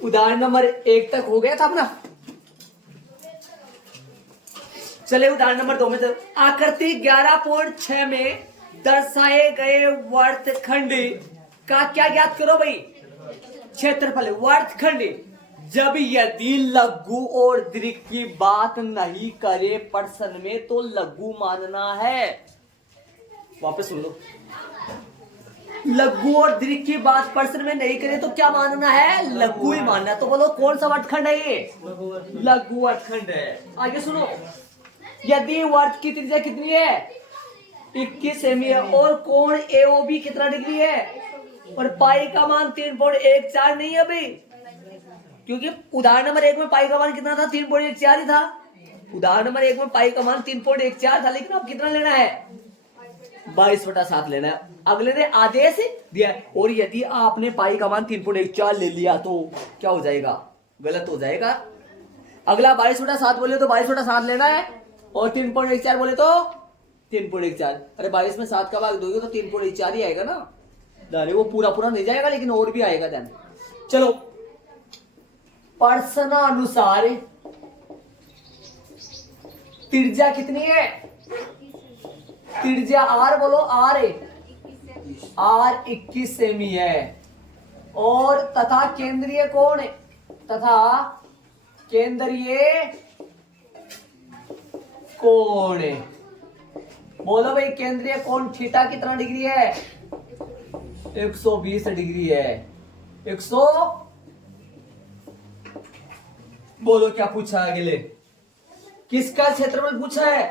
उदाहरण नंबर 1 तक हो गया था अपना। चले उदाहरण नंबर 2 में तो आकृति 11.6 में दर्शाए गए वर्तखंड का क्या ज्ञात करो भाई? क्षेत्रफल। वर्तखंड जब यदि लघु और दीर्घ की बात नहीं करे प्रश्न में तो लघु मानना है। वापस सुन लो, लघु और दीर्घ की बात प्रश्न में नहीं करे तो क्या मानना है? लघु ही मानना है। तो बोलो कौन सा वर्तखंड है ये? लघु वर्तखंड है। आगे सुनो, यदि वर्त की त्रिज्या कितनी है? 21 सेमी है और कोण एओबी कितना डिग्री है? और पाई का मान 3.14 नहीं है भाई, क्योंकि उदाहरण नंबर 1 में पाई का मान कितना था? 3.14 ही था। उदाहरण नंबर 1 में पाई का मान 3.14 था, लेकिन अब कितना लेना है? 22/7 लेना है। अगले ने आदेश दिया, और यदि आपने पाई का मान 3.14 ले लिया तो क्या हो जाएगा? गलत हो जाएगा। अगला 22/7 बोले तो 22/7 लेना है, और 3.14 बोले तो 3.14। अरे 22 में 7 का भाग दोगे तो 3.14 ही आएगा ना। अरे वो पूरा पूरा नहीं जाएगा, लेकिन और भी आएगा ध्यान। चलो, प्रश्नानुसार त्रिज्या कितनी है? त्रिज्या आर बोलो, आर 21 सेमी है। और तथा केंद्रीय कोण, तथा केंद्रीय कोण बोलो भाई, केंद्रीय कोण थीटा कितना डिग्री है? 120 डिग्री है। 100 बोलो क्या पूछा अगले? किसका क्षेत्रफल पूछा है?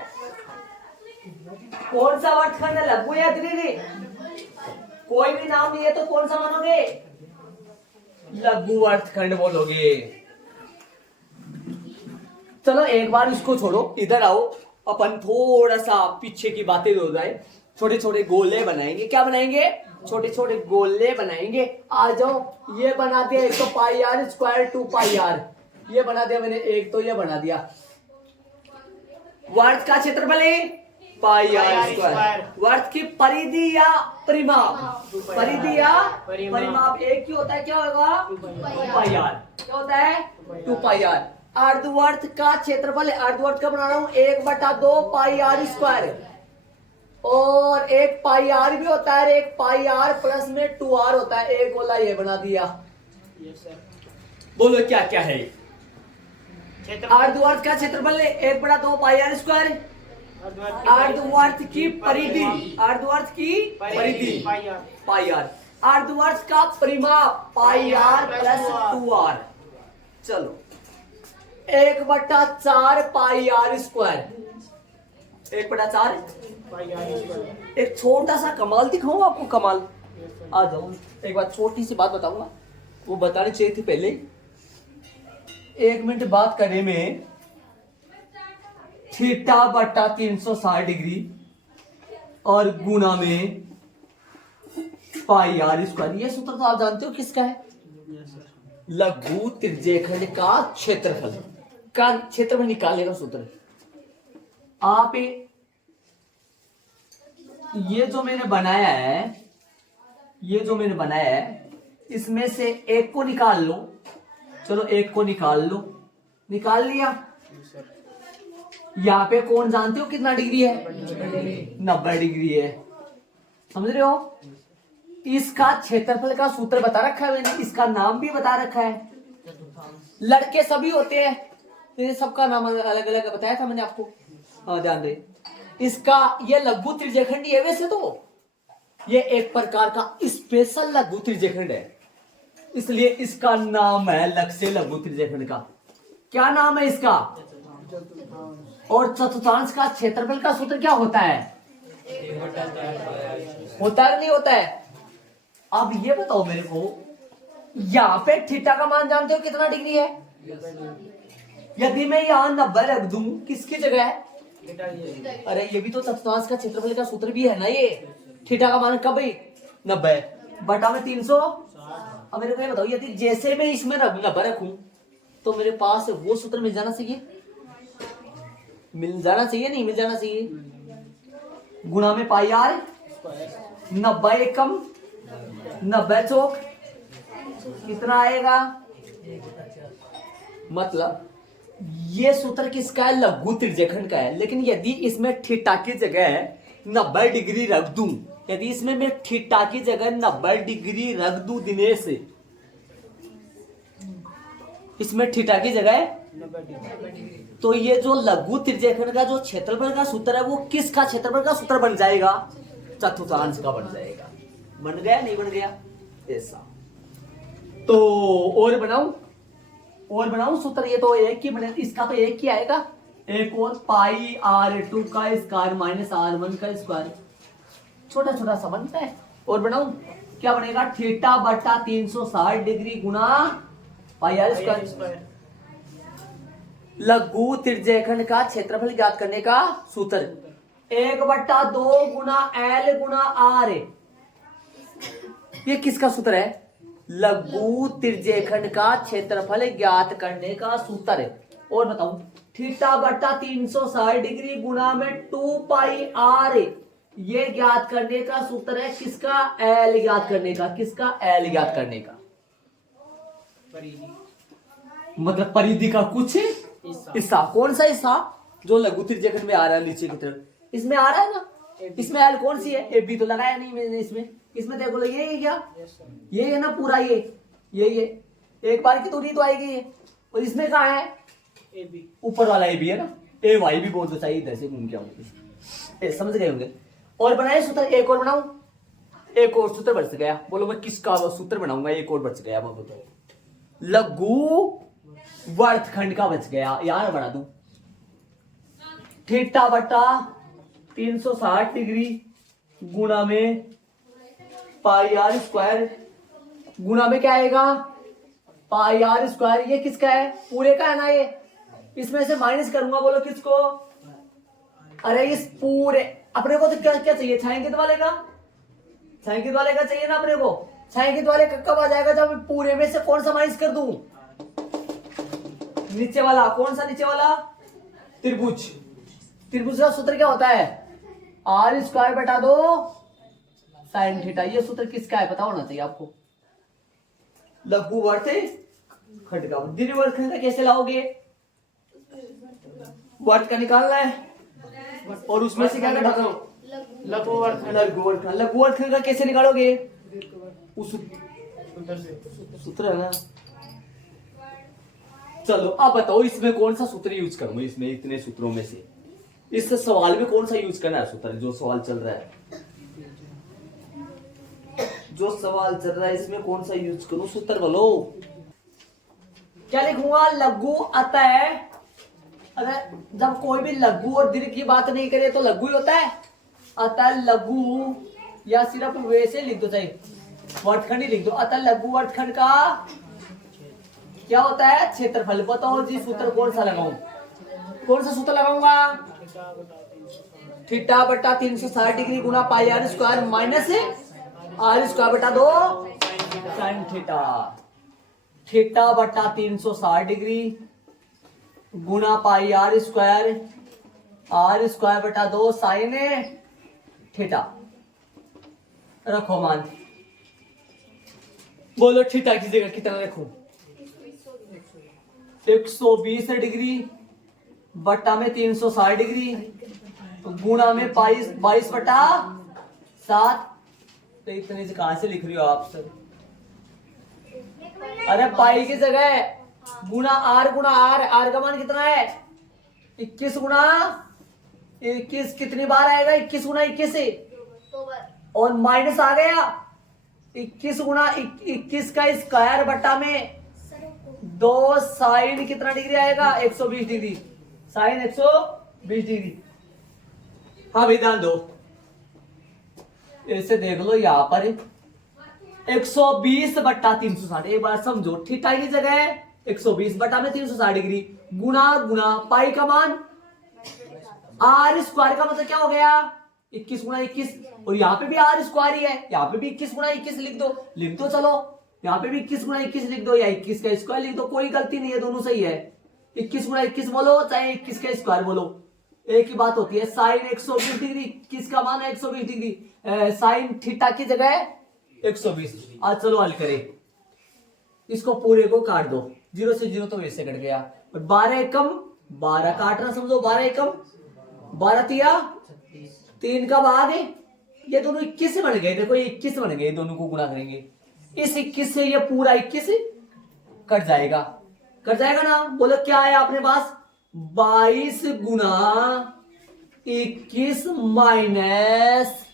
कौन सा वर्तखंड है? लघु या दीर्घ? कोई भी नाम नहीं है तो कौन सा मानोगे? लघु वर्तखंड बोलोगे। चलो एक बार इसको छोड़ो, इधर आओ, अपन थोड़ा सा पीछे की बातें हो जाए। छोटे छोटे गोले बनाएंगे। क्या बनाएंगे? छोटे छोटे गोले बनाएंगे। आ जाओ, ये बना दिया 1 तो पाई आर स्क्वायर 2 पाई आर, ये बना दिया मैंने एक, तो ये बना दिया। वर्त का क्षेत्रफल है पाई आर स्क्वायर। वर्त की परिधि या परिमाप? परिधि या परिमाप एक ही होता है, क्या होगा? 2 पाई आर। क्या होता है? 2 पाई आर। अर्धवर्त का क्षेत्रफल, अर्धवर्त का बना रहा हूं 1/2 पाई आर स्क्वायर, और एक पाई आर भी होता है, एक पाई आर प्लस में 2r होता है। एक गोला ये बना दिया। बोलो क्या क्या है? अर्धवर्त का क्षेत्रफल 1/2 पाई आर स्क्वायर। अर्धवर्त की परिधि, अर्धवर्त की परिधि पाई आर। अर्धवर्त का परिमाप पाई आर प्लस 2r। चलो, 1/4 पाई आर स्क्वायर। 1/4 एक छोटा सा कमाल दिखाऊं आपको, कमाल। आ जाओ, एक बार छोटी सी बात बताऊंगा, वो बतानी चाहिए थी पहले। 1 मिनट बात करने में θ/360 डिग्री और गुना में पाई आर स्क्वायर। ये सूत्र तो आप जानते हो किसका है? लघु त्रिज्यखंड का क्षेत्रफल का क्षेत्रफल निकालने का सूत्र। आप ये जो मैंने बनाया है, ये जो मैंने बनाया है, इसमें से एक को निकाल लो। चलो एक को निकाल लो। निकाल लिया। यहाँ पे कौन जानते हो कितना डिग्री है? 90 डिग्री है। समझ रहे हो? इसका क्षेत्रफल का सूत्र बता रखा है मैंने, इसका नाम भी बता रखा है। लड़के सभी होते हैं, तो सबका नाम अलग अलग बताया था मैंने आपको। हाँ ध्यान दे। इसका ये लघु त्रिज्यखंड है। वैसे तो ये एक प्रकार का स्पेशल लघु त्रिज्यखंड है, इसलिए इसका नाम है लक्ष्य लघु त्रिज्यखंड का। क्या नाम है इसका? और चतुर्थांश का क्षेत्रफल का सूत्र क्या होता है? होता है नहीं होता है? अब ये बताओ मेरे को, यहाँ पे थीटा का मान जानते हो कितना डिग्री है? यदि मैं यहाँ 90 रख दूं, किसकी जगह है? अरे ये भी तो चतुर्थांश का क्षेत्रफल का सूत्र भी है ना। ये थीटा का मान कब है? 90 बटा में 300। अब मेरे को ये बताओ, यदि जैसे मैं इसमें 90 रखूं तो मेरे पास वो सूत्र मिल जाना चाहिए। मिल जाना चाहिए, नहीं मिल जाना चाहिए। गुणा में पाई आर, 90 एकम, 90 चौक कितना आएगा? मतलब ये सूत्र किसका है? लघु त्रिज्यखंड का है। लेकिन यदि इसमें थीटा की जगह 90 डिग्री रख दूं, यदि इसमें मैं थीटा की जगह 90 डिग्री रख दूं दिनेश, इसमें थीटा की जगह तो ये जो लघु त्रिज्यखंड का जो क्षेत्रफल का सूत्र है वो किसका क्षेत्रफल का सूत्र बन जाएगा? चतुर्थांश का बन जाएगा। बन गया नहीं बन गया? ऐसा। तो और बनाऊं सूत्र? ये तो एक ही बने, इसका तो एक ही आएगा। एक और पाई r2 का स्क्वायर माइनस r1 का स्क्वायर, छोटा छोटा सा बनता है। और बनाऊं? क्या बनेगा? थीटा बटा 360 डिग्री गुना पाई r स्क्वायर। लघु त्रिज्यखंड का क्षेत्रफल ज्ञात करने का सूत्र 1/2 गुना l गुना r। ये किसका सूत्र है? लघु त्रिज्यखंड का क्षेत्रफल ज्ञात करने का सूत्र है। और बताऊं, थीटा बटा 360 डिग्री गुना में 2 पाई r, ये ज्ञात करने का सूत्र है किसका? l ज्ञात करने का। किसका? l ज्ञात करने का। मतलब परिधि का कुछ हिस्सा। कौन सा हिस्सा? जो लघु त्रिज्यखंड में आ रहा है नीचे की तरफ, इसमें आ रहा है ना। इसमें l कौन सी है? ए बी तो लगाया नहीं मैंने इसमें देखो, ये है क्या? ये है ना पूरा, ये एक बार की दूरी तो आएगी ये। और इसमें कहा है? ए बी, ऊपर वाला ए बी है ना। ए वाई भी बोल तो चाहिए, इधर से घूम के आऊंगे, समझ गए होंगे। और बनाए सूत्र, एक और बनाऊं? एक और सूत्र बच गया। बोलो मैं किसका सूत्र बनाऊंगा? एक और बच गया, बोलो तो लघु वर्तखंड का बच गया। यार बना दूं, थीटा बटा 360 डिग्री गुना में पाई r स्क्वायर गुना में क्या आएगा? पाई r स्क्वायर। ये किसका है? पूरे का है ना ये। इसमें से माइनस करूंगा, बोलो किसको? अरे इस पूरे, अपने को तो क्या क्या चाहिए? छायांकित वाले का, छायांकित वाले का चाहिए ना अपने को। छायांकित वाले का कब आ जाएगा? जब मैं पूरे में से कौन सा माइनस कर दूं? नीचे वाला। कौन सा नीचे वाला? त्रिभुज। त्रिभुज का सूत्र क्या होता है? r स्क्वायर बटा 2 साइन थीटा। ये सूत्र किसका है? पता होना चाहिए आपको। लघु वर्तखंड का। दीर्घ वर्तखंड का कैसे लाओगे? वर्त का निकालना है और उसमें से क्या घटाओ? लघु वर्तखंड का कैसे निकालोगे? उस सूत्र है ना। चलो अब बताओ, इसमें कौन सा सूत्र यूज करूं? इसमें इतने सूत्रों में से इस सवाल में कौन सा यूज करना है सूत्र? जो सवाल चल रहा है, जो सवाल चल रहा है, इसमें कौन सा यूज करूं सूत्र? बोलो क्या लिखूंगा? लघु अतः, अगर जब कोई भी लघु और दीर्घ की बात नहीं करे तो लघु ही होता है। अतः लघु, या सिर्फ वैसे लिख दो, चाहिए वर्तखंड ही लिख दो। अतः लघु वर्तखंड का क्या होता है? क्षेत्रफल। बताओ जी सूत्र कौन सा लगाऊं? कौन सा सूत्र लगाऊंगा? थीटा बटा 360 डिग्री गुना पाई r square minus r square बटा 2 साइन थीटा। थीटा बटा 360 डिग्री गुना पाई r स्क्वायर बटा 2 साइन थीटा। रखो मान। बोलो थीटा की जगह कितना रखूं? 120 डिग्री बटा में 360 डिग्री गुणा में 22 बटा 7। तो इतने से कहां से लिख रही हो आप सर? अरे पाई की जगह गुणा आर आर का मान कितना है? 21 गुणा 21 कितनी बार आएगा? 21 गुणा 21 से, और माइनस आ गया 21 गुणा 21 का स्क्वायर बटा में 2 साइन कितना डिग्री आएगा? 120 डिग्री। Sign 120 degree. हाँ भाई ध्यान दो, ऐसे देख लो यहां पर 120 बट्टा 360। एक बार समझो, थीटा की जगह 120 बट्टा में 360 डिग्री गुना पाई का मान r स्क्वायर का मतलब क्या हो गया? 21 गुणा 21। और यहाँ पे भी r स्क्वायर ही है, यहाँ पे भी 21 गुणा 21 लिख दो चलो। यहाँ पे भी 21 गुणा 21 लिख दो या 21 का स्क्वायर लिख दो, कोई गलती नहीं है, दोनों सही है। 21 गुणा 21 बोलो चाहे 21 का स्क्वायर बोलो, एक ही बात होती है। साइन 120 डिग्री, किसका मान है? 120 डिग्री। साइन थीटा की जगह 120। आज चलो हल करें। इसको पूरे को काट दो, 0 से 0 तो वैसे कट गया, और 12 एकम 12 काटना समझो, 12 एकम 12 तिया 3 का भाग है, ये दोनों 21 बन गए। देखो ये 21 बन गए, दोनों को गुणा करेंगे, इस 21 से ये पूरा 21 कट जाएगा, कट जाएगा ना। बोलो क्या है अपने पास, 22 गुना 21 माइनस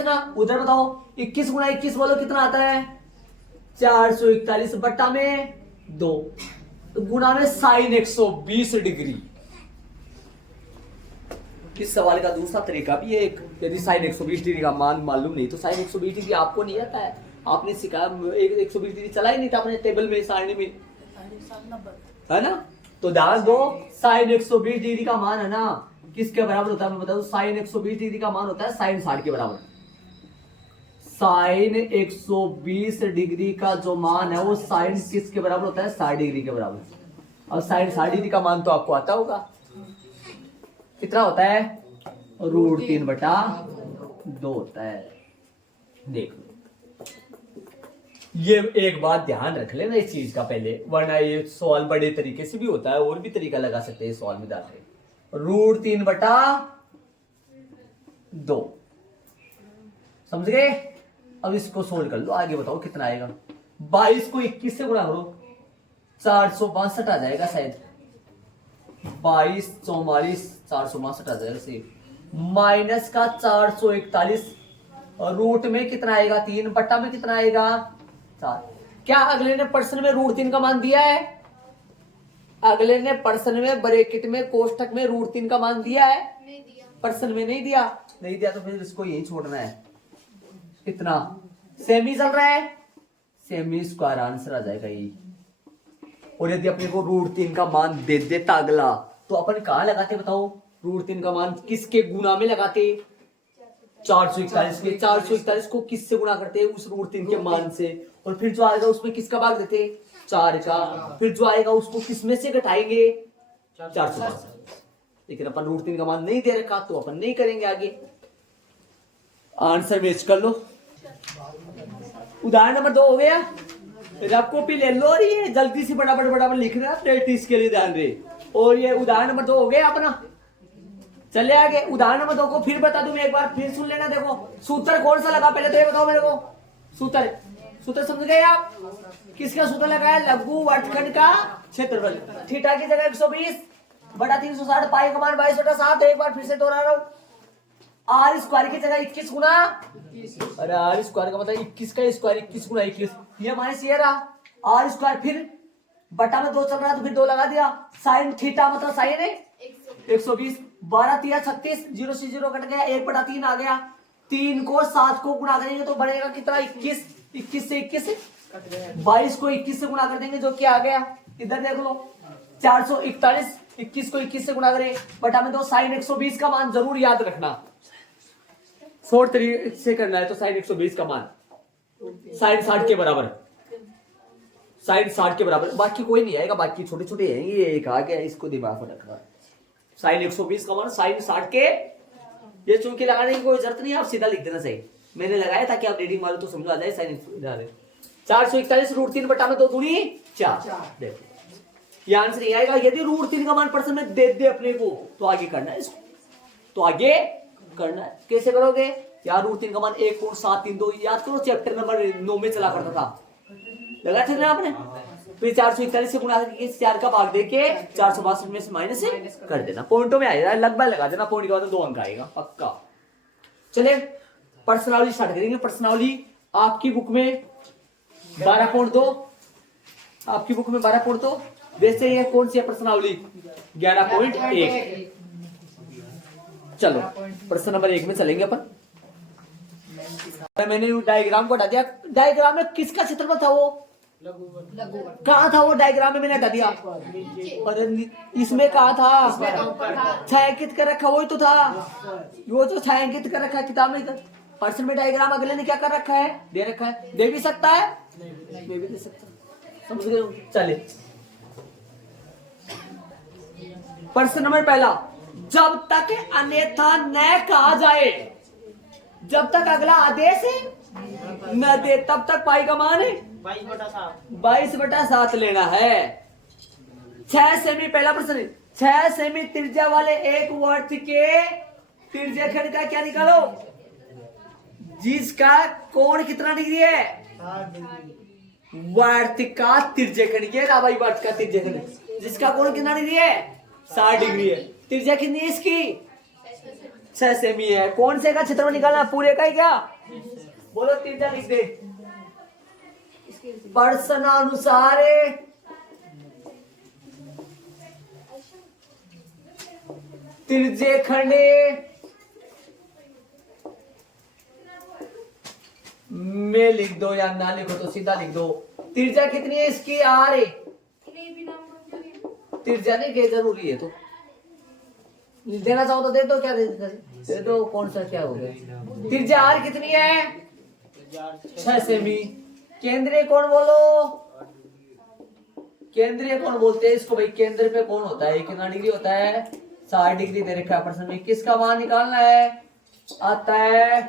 ना, उधर बताओ 21 गुना 21 बोलो कितना आता है, 441 बट्टा में 2, तो गुणा में साइन 120 डिग्री। इस सवाल का दूसरा तरीका भी है एक, यदि साइन 120 डिग्री का मान मालूम नहीं तो साइन 120 डिग्री आपको नहीं आता है, आपने सिखाया 120 डिग्री चला ही नहीं था अपने टेबल में सारणी में, है ना। तो ध्यान दो, साइन 120 डिग्री का मान है ना किसके बराबर होता है, मैं बता दूं, साइन 120 डिग्री का मान होता है साइन 60 के बराबर। साइन 120 डिग्री का जो मान है वो साइन किसके बराबर होता है, 60 डिग्री के बराबर। और साइन 60 डिग्री का मान तो आपको आता होगा, कितना होता है, √3/2 होता है। देख लो, ये एक बात ध्यान रख लेना इस चीज का पहले, वरना ये सवाल बड़े तरीके से भी होता है, और भी तरीका लगा सकते हैं सवाल में डालते, √3/2 समझ गए। अब इसको सोल्व कर लो, आगे बताओ कितना आएगा। 22 को 21 से गुणा करो, 462 आ जाएगा शायद, 22 44 462 आ जाएगा से, माइनस का 441, और रूट में कितना आएगा 3, बट्टा में कितना आएगा 4। क्या अगले ने प्रश्न में √3 का मान दिया है, अगले ने प्रश्न में ब्रैकेट में कोष्टक में √3 का मान दिया है, नहीं दिया, प्रश्न में नहीं दिया, नहीं दिया तो फिर इसको यही छोड़ना है। कितना सेमी चल रहा है, सेमी स्क्वायर आंसर आ जाएगा ये। और यदि अपने को √3 का मान दे देता अगला, तो अपन कहां लगाते बताओ, √3 का मान किसके गुना में लगाते, 441 के, 441 को किससे गुणा करते, उस √3 के मान से, और फिर जो आएगा उसमें किसका भाग देते, 4 का, फिर जो आएगा उसको किसमें से घटाएंगे, 462। लेकिन अपन √3 का मान नहीं दे रखा तो अपन नहीं करेंगे आगे। आंसर मैच कर लो। उदाहरण नंबर 2 हो गया, रफ कॉपी ले लो, और ये जल्दी से बड़ा लिखना, प्रैक्टिस के लिए ध्यान रहे। और ये उदाहरण नंबर 2 हो गया अपना, चले आगे। उदाहरण नंबर 2 को फिर बता दूं मैं एक बार, फिर सुन लेना। देखो सूत्र कौन सा लगा, पहले तो ये बताओ मेरे को, सूत्र समझ गए आप, किसका सूत्र लगाया, लघु वर्गखंड का क्षेत्रफल, थीटा की जगह 120/360, पाई का मान 22/7। एक बार फिर से दोहरा रहा हूं, आर स्क्वायर की जगह 21 गुना, अरे आर स्क्वायर का मतलब 21 का स्क्वायर, 21 गुना 21, ये माइनस ये रहा आर स्क्वायर, फिर बटा में 2 चल रहा है तो फिर 2 लगा दिया, साइन थीटा मतलब साइन है 120, 12 तिया 36, 0 से 0 कट गया, 1/3 आ गया, 3 को 7 को गुणा करेंगे तो बनेगा कितना, 21, 21 से 22 को 21 से गुणा कर देंगे, जो क्या आ गया, इधर देख लो 441, 21 को 21 से गुणा करें, बटा में 2, साइन 120 का मान जरूर याद रखना, शॉर्ट तरीके से करना है तो साइन 120 का मान साइन 60 के बराबर, साइन 60 के बराबर, बाकी कोई नहीं आएगा, बाकी छोटे छोटे हैं, ये एक आ गया, इसको दिमाग में रखना। साइन 120 का मान साइन 60 के, ये चूंकि लगाने की कोई जरूरत नहीं, आप सीधा लिख देना सही, मैंने लगाया ताकि आप रीडिंग मारो तो समझ आ जाए। साइन 441 √3/2 दूनी 4, देखो ये आंसर नहीं आएगा। यदि √3 का मान प्रश्न में दे दे अपने को तो आगे करना है इसको, तो आगे करना है। कैसे करोगे यार, √3 का मान 1.732 याद करो, चैप्टर नंबर 9 में चला करता था, लगा था ना आपने। फिर 441 से गुणा करके 4 का भाग देके 462 में से माइनस कर देना, पॉइंटों में आएगा, लगभग लगा देना, पॉइंट के बाद 2 अंक आएगा पक्का। चले पर्सनावली स्टार्ट करेंगे। पर्सनावली आपकी बुक में 12.2, आपकी बुक में 12.2, वैसे ये कौन सी है पर्सनावली, 11.1। चलो प्रश्न नंबर 1 में चलेंगे अपन। मैंने डायग्राम को हटा दिया, डायग्राम में किसका क्षेत्रफल था, वो कहा था, वो डायग्राम में मैंने हटा दिया, और इसमें कहा था, छायांकित कर रखा वही तो था, वो जो छायांकित कर रखा है किताब में, पर्सन में डायग्राम अगले ने क्या कर रखा है, दे रखा है, दे भी सकता है, दे भी दे सकता है, समझ गए। चले प्रश्न नंबर 1, जब तक अन्यथा न कहा जाए, जब तक अगला आदेश न दे तब तक पाई का मान 22/7 लेना है। 6 सेमी पहला प्रश्न, 6 सेमी त्रिज्या वाले एक वर्त के त्रिज्याखंड का क्या निकालो जिसका कोण कितना डिग्री है? वर्त का त्रिज्याखंड, ये भाई वर्त का त्रिज्याखंड जिसका कोण कितना डिग्री है? 60 डिग्री है। त्रिज्या कितनी है इसकी? 6 सेमी है। कौन से का क्षेत्रफल निकालना? पूरे का ही क्या? बोलो त्रिज्या लिख दे। प्रश्नानुसार त्रिज्याखंड में लिख दो या ना लिखो तो सीधा लिख दो। त्रिज्या कितनी है इसकी? आर है। त्रिज्या नहीं के जरूरी है तो देना चाहो तो दे दो, क्या दे दो, कौन सा क्या हो गया? त्रिज्या आर कितनी है? 6 सेमी। केंद्रीय कोण बोलो, केंद्रीय कोण बोलते हैं इसको भाई। केंद्र पे कोण होता है कितना डिग्री होता है? 60 डिग्री दे रखा है प्रश्न में। किसका मान निकालना है? आता है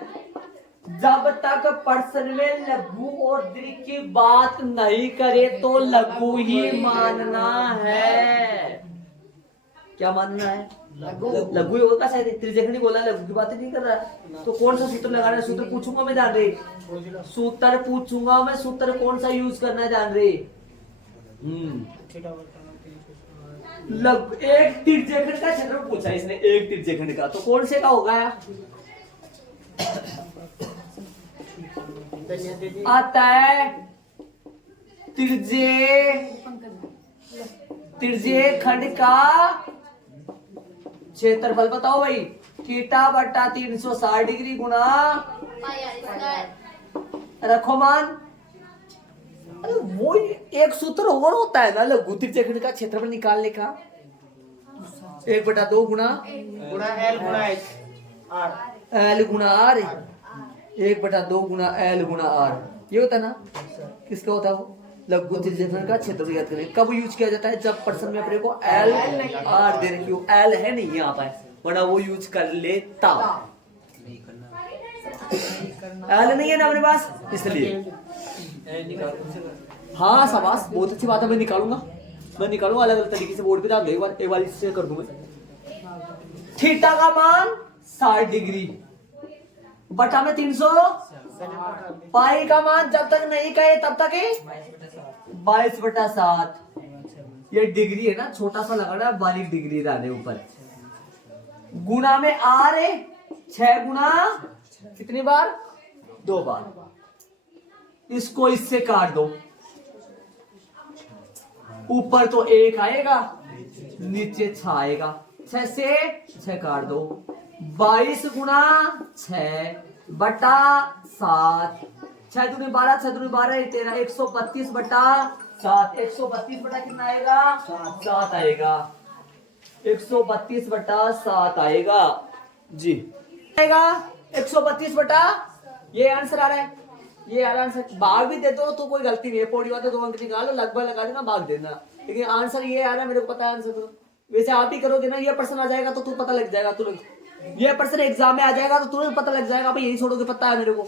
जब तक प्रश्न में लघु और दीर्घ की बात नहीं करे तो लघु ही मानना है। क्या मानना है? लघु ही होगा शायद। त्रिज्याखंड बोला, लघु की बात नहीं कर रहा। तो कौन सा सूत्र लगाना है? सूत्र पूछूंगा मैं, ध्यान रहे। सूत्र पूछूंगा मैं, सूत्र कौन सा यूज करना है, ध्यान रहे। एक त्रिज्याखंड का क्षेत्रफल पूछा इसने, एक त्रिज्याखंड का, तो कौन से का होगा? आता है त्रिज्याखंड का क्षेत्रफल बताओ भाई। थीटा बटा 360 डिग्री गुणा रखो मान। अरे वो एक सूत्र और होता है ना लघु त्रिज्याखंड का क्षेत्रफल निकालने का। 1/2 गुणा एल गुणा आर। 1/2 गुणा एल गुणा आर, ये होता है ना। किसका होता है वो? लघु त्रिज्याखंड का क्षेत्रफल ज्ञात करें। कब यूज किया जाता है? जब प्रश्न में अपने को एल आर दे रखी हो। एल है नहीं यहाँ पर, वरना वो यूज कर लेता। एल नहीं है ना अपने पास, इसलिए। हाँ शाबाश, बहुत अच्छी बात है। मैं निकालूंगा अलग अलग तरीके से बोर्ड पे डाल दो। एक बार इससे कर दूं मैं। थीटा का मान 60 डिग्री बटा में 300। पाई का मान जब तक नहीं कहे तब तक 22/7। ये डिग्री है ना, छोटा सा लगाना, बारीक डिग्री डाले ऊपर। गुणा में आर है 6 गुणा कितनी बार? 2 बार। इसको इससे काट दो। ऊपर तो 1 आएगा, नीचे 6 आएगा। 6 से 6 काट दो। 22 गुणा 6 बटा 7। 6 दूनी 12, 6 दूनी 12, 13, 132/7। 132 बटा कितना आएगा? 7 आएगा। 132/7 आएगा जी। आएगा 132 बटा, ये आंसर आ रहा है। ये आंसर भाग भी दे दो तो कोई गलती नहीं है। पौड़ी बात 2 अंक निकालो, लगभग लगा देना, भाग देना। लेकिन आंसर ये आ रहा है, मेरे को पता है आंसर। तो वैसे आप ही करोगे ना, ये प्रश्न आ जाएगा तो तू पता लग जाएगा तुरंत। ये प्रश्न एग्जाम में आ जाएगा तो तुरंत पता लग जाएगा भाई, यही छोड़ोगे, पता है मेरे को।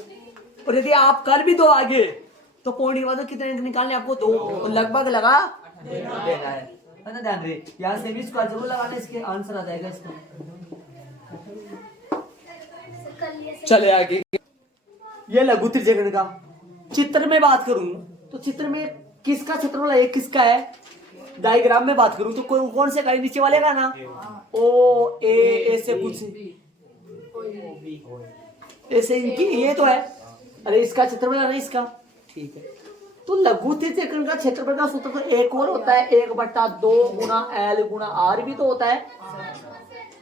और यदि आप कर भी दो आगे तो पौड़ी बात कितने अंक निकालने आपको? 2 लगभग लगा देना है ना। ध्यान रहे, यहाँ से भी स्क्वायर जरूर लगाना, इसके आंसर आ जाएगा इसका। चले आगे। ये लघु त्रिज्याखंड का चित्र में बात करूं तो चित्र में किसका क्षेत्रफल है, किसका है? डायग्राम में बात करूं तो कौन से का? नीचे वाले का ना। ओ ए से कुछ ऐसे इनकी ये तो है। अरे इसका क्षेत्रफल है ना, इसका। ठीक है, तो लघु त्रिज्याखंड का क्षेत्रफल का सूत्र तो एक और होता है, 1/2 गुणा एल गुणा आर भी तो होता है।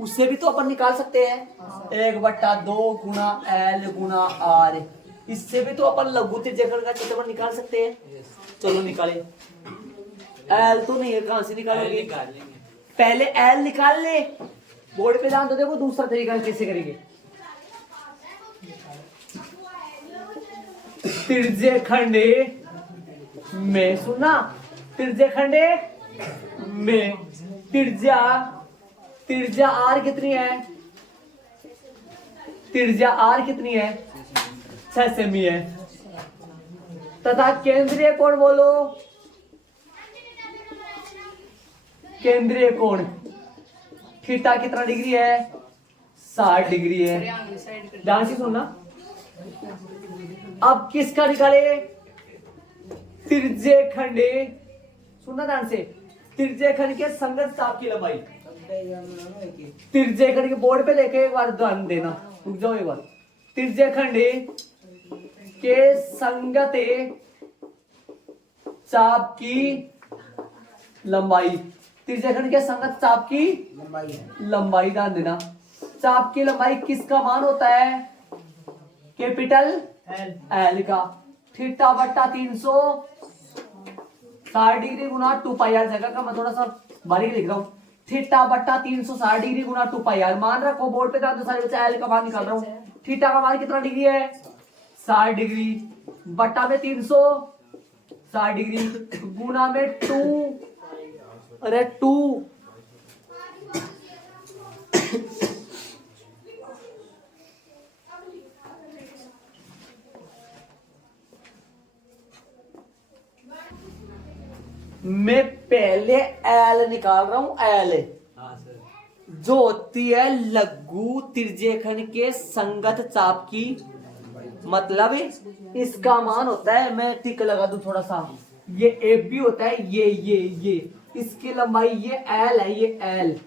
उससे भी तो अपन निकाल सकते हैं 1/2 गुणा एल गुणा आर। इससे भी तो अपन लघु त्रिज्याखंड का क्षेत्रफल निकाल सकते हैं। चलो निकाले। एल तो नहीं है, कहां से निकालोगे? पहले एल निकाल ले। बोर्ड पे ध्यान तो देखो, दूसरा तरीका कैसे करेंगे। त्रिज्याखंड में, सुना, त्रिज्याखंड में त्रिज्या आर कितनी है? त्रिज्या आर कितनी है? 6 सेमी है। तथा केंद्रीय कोण बोलो, केंद्रीय कोण थीटा कितना डिग्री है, 60 डिग्री है। ध्यान से सुनना। अब किसका निकाले, त्रिज्य खंड, सुनना ध्यान से, त्रिज्य खंड के संगत चाप की लंबाई। त्रिज्य खंड के बोर्ड पे लेके एक बार ध्यान देना, रुक जाओ एक बार। त्रिज्य खंड के संगत चाप की लंबाई, त्रिज्य खंड के संगत चाप की लंबाई ध्यान देना। चाप की लंबाई किसका मान होता है, कैपिटल एल का। थीटा बट्टा 360 डिग्री गुना 2 पाई आर, जगह का मैं थोड़ा सा बारीक लिख रहा हूँ। थीटा बट्टा 360 डिग्री गुना 2 पाई आर। मान रखो बोर्ड पे ध्यान दो सारे बच्चे, एल का मान निकाल रहा हूँ। थीटा का मान कितना डिग्री है, 60 डिग्री, बट्टा में 360 डिग्री, गुना में 2, अरे 2 मैं पहले एल निकाल रहा हूं। एल जो होती है लघु त्रिज्यखंड के संगत चाप की, मतलब इसका मान होता है, मैं टिक लगा दूं थोड़ा सा, ये एफ भी होता है, ये इसकी लंबाई ये एल है, ये एल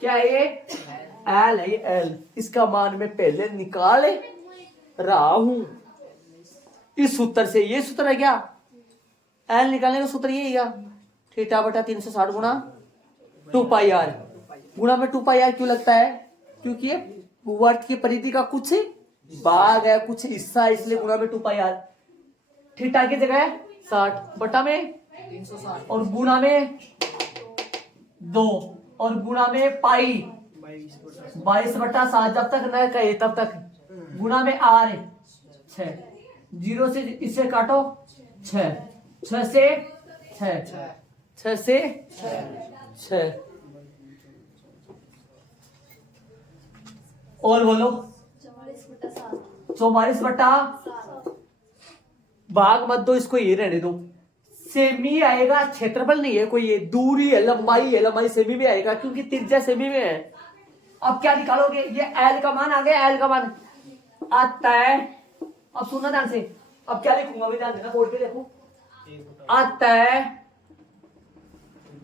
क्या है, ये एल है, ये एल। इसका मान मैं पहले निकाल रहा हूं इस सूत्र से। ये सूत्र है क्या, एल निकालने का सूत्र ये है क्या, थीटा बटा 360 गुना 2 पाई आर। गुना में 2 पाई आर क्यों लगता है, क्योंकि ये वर्त की परिधि का कुछ भाग है, कुछ हिस्सा है, इसलिए गुना में 2 पाई आर। थीटा की जगह 60 बटा में 360 और गुना में 2 और गुना में पाई 22 बटा 7, जब तक न कहे तब तक, गुना में आर 6, 0 से इससे काटो 6, 6 से 6, 6 से 6 और बोलो 44 बटा, भाग मत दो, इसको ये रहने दो। सेमी आएगा, क्षेत्रफल नहीं है कोई, ये दूरी है, लंबाई है, लंबाई सेमी में आएगा क्योंकि त्रिज्या सेमी में है। अब क्या निकालोगे, ये एल का मान आ गया, एल का मान आता है। अब सुनना ध्यान से, अब क्या लिखूंगा मैं, ध्यान देना, बोर्ड पे देखो, आता है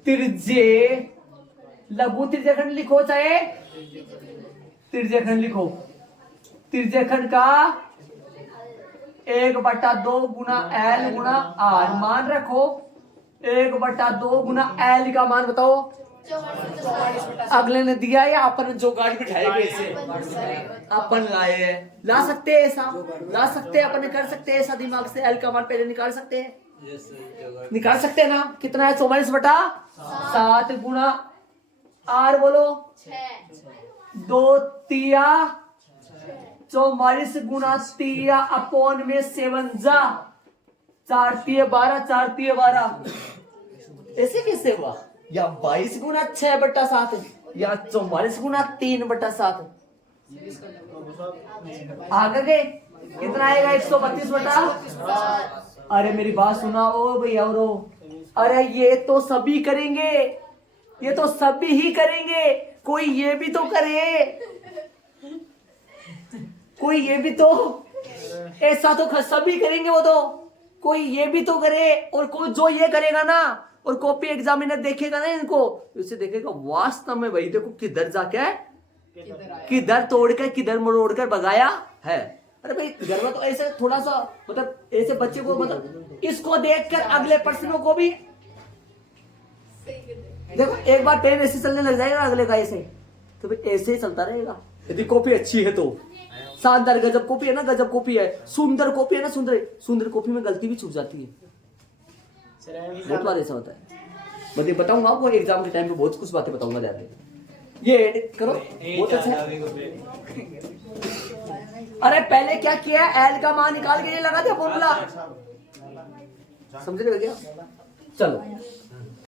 त्रिज्य, लघु त्रिज्यखंड लिखो चाहे त्रिज्यखंड लिखो, त्रिज्यखंड का 1/2 गुना एल गुना आर। मान रखो 1/2 गुना एल का मान बताओ, अगले ने दिया या अपन जो गाड़ी बिठाए इसे अपन लाए हैं, ला सकते हैं ऐसा, ला सकते हैं, अपन कर सकते हैं ऐसा, दिमाग से एल का मान पहले निकाल सकते हैं, निकाल सकते हैं ना। कितना है, 44 बटा 7 गुना आर बोलो 2 तिया 44 गुना तिया अपॉन में 7 जा 4 तिया 12, 4 तिया 12, ऐसे कैसे हुआ, या 22 गुना 6 बटा 7 या 44 गुना 3 बटा 7, आगे कितना आएगा, 132 बटा। अरे मेरी बात सुना ओ भैया, अरे ये तो सभी करेंगे, ये तो सभी ही करेंगे, कोई ये भी तो करे, कोई ये भी तो, ऐसा तो सभी करेंगे, वो तो कोई ये भी तो करे, और कोई जो ये करेगा ना, और कॉपी एग्जामिनर देखेगा ना इनको, उसे देखेगा वास्तव में भाई देखो किधर जाके किधर तोड़कर किधर मरोड़कर भगाया है। अरे भाई घर में तो ऐसे थोड़ा सा मतलब ऐसे बच्चे को मतलब इसको देखकर अगले प्रश्नों को भी देखो, एक बार पेन ऐसे चलने लग जाएगा अगले का ऐसे, तो भाई ऐसे ही चलता रहेगा। यदि कॉपी अच्छी है तो शानदार, गजब कॉपी है ना, गजब कॉपी है, सुंदर कॉपी है ना, सुंदर कॉपी में गलती भी छूट जाती है, बहुत बार ऐसा होता है। मैं बताऊंगा आपको एग्जाम के टाइम पे, बहुत कुछ बातें बताऊंगा, ध्यान ये एडिट करो, बहुत अच्छा। अरे पहले क्या किया, एल का मान निकाल के ये लगा दिया फॉर्मूला, समझ रहे हो क्या। चलो